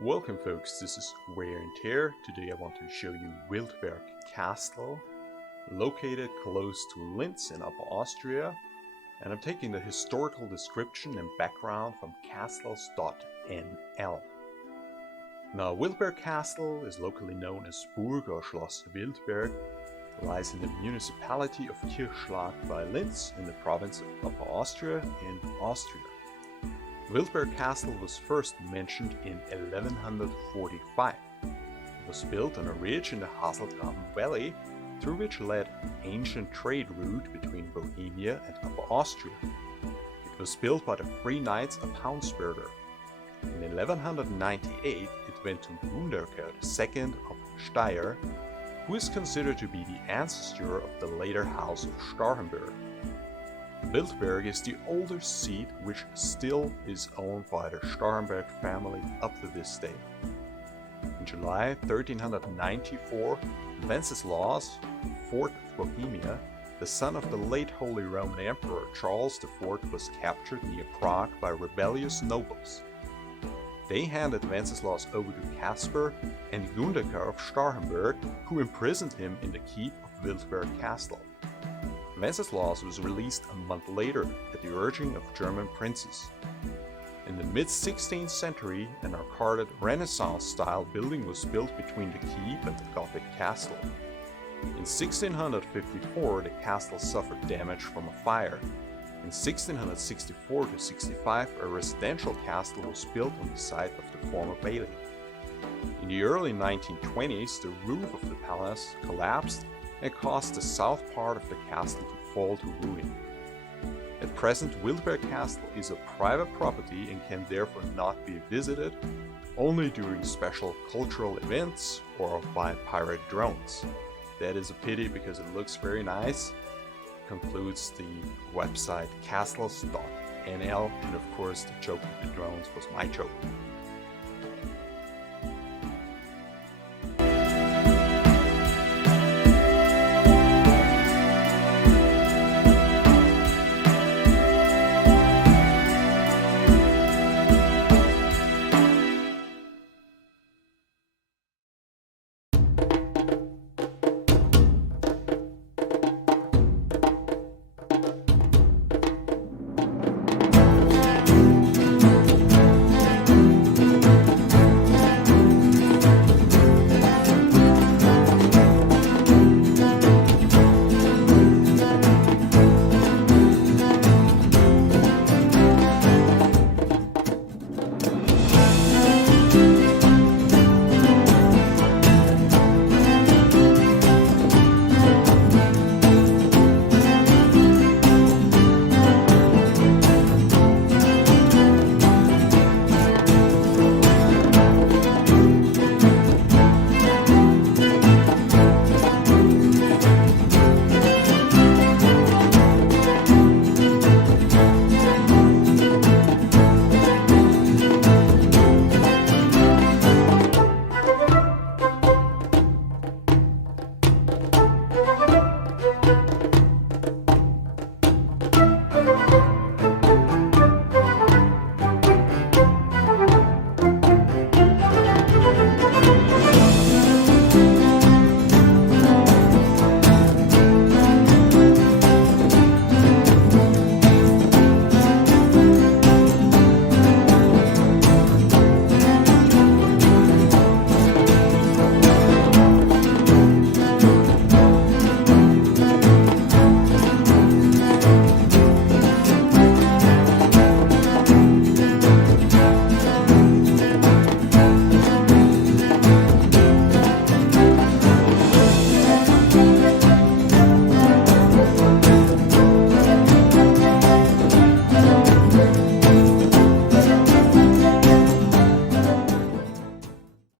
Welcome folks, this is Wear and Tear. Today I want to show you Wildberg Castle, located close to Linz in Upper Austria, and I'm taking the historical description and background from castles.nl. Now Wildberg Castle is locally known as Burg or Schloss Wildberg, lies in the municipality of Kirchschlag by Linz in the province of Upper Austria in Austria. Wildberg Castle was first mentioned in 1145. It was built on a ridge in the Haselgraben Valley, through which led an ancient trade route between Bohemia and Upper Austria. It was built by the Free Knights of Hauensberger. In 1198 it went to Gunderker II of Steyr, who is considered to be the ancestor of the later House of Starhemberg. Wildberg is the oldest seat which still is owned by the Starhemberg family up to this day. In July 1394, Wenceslaus IV of Bohemia, the son of the late Holy Roman Emperor Charles IV, was captured near Prague by rebellious nobles. They handed Wenceslaus over to Caspar and Gunderker of Starhemberg, who imprisoned him in the keep of Wildberg Castle. Wenceslaus was released a month later at the urging of German princes. In the mid-16th century, an arcaded Renaissance-style building was built between the keep and the Gothic castle. In 1654, the castle suffered damage from a fire. In 1664–65, a residential castle was built on the site of the former bailey. In the early 1920s, the roof of the palace collapsed and caused the south part of the castle to fall to ruin. At present, Wildberg Castle is a private property and can therefore not be visited, only during special cultural events or by pirate drones. That is a pity because it looks very nice. Concludes the website castles.nl, and of course the joke with the drones was my joke.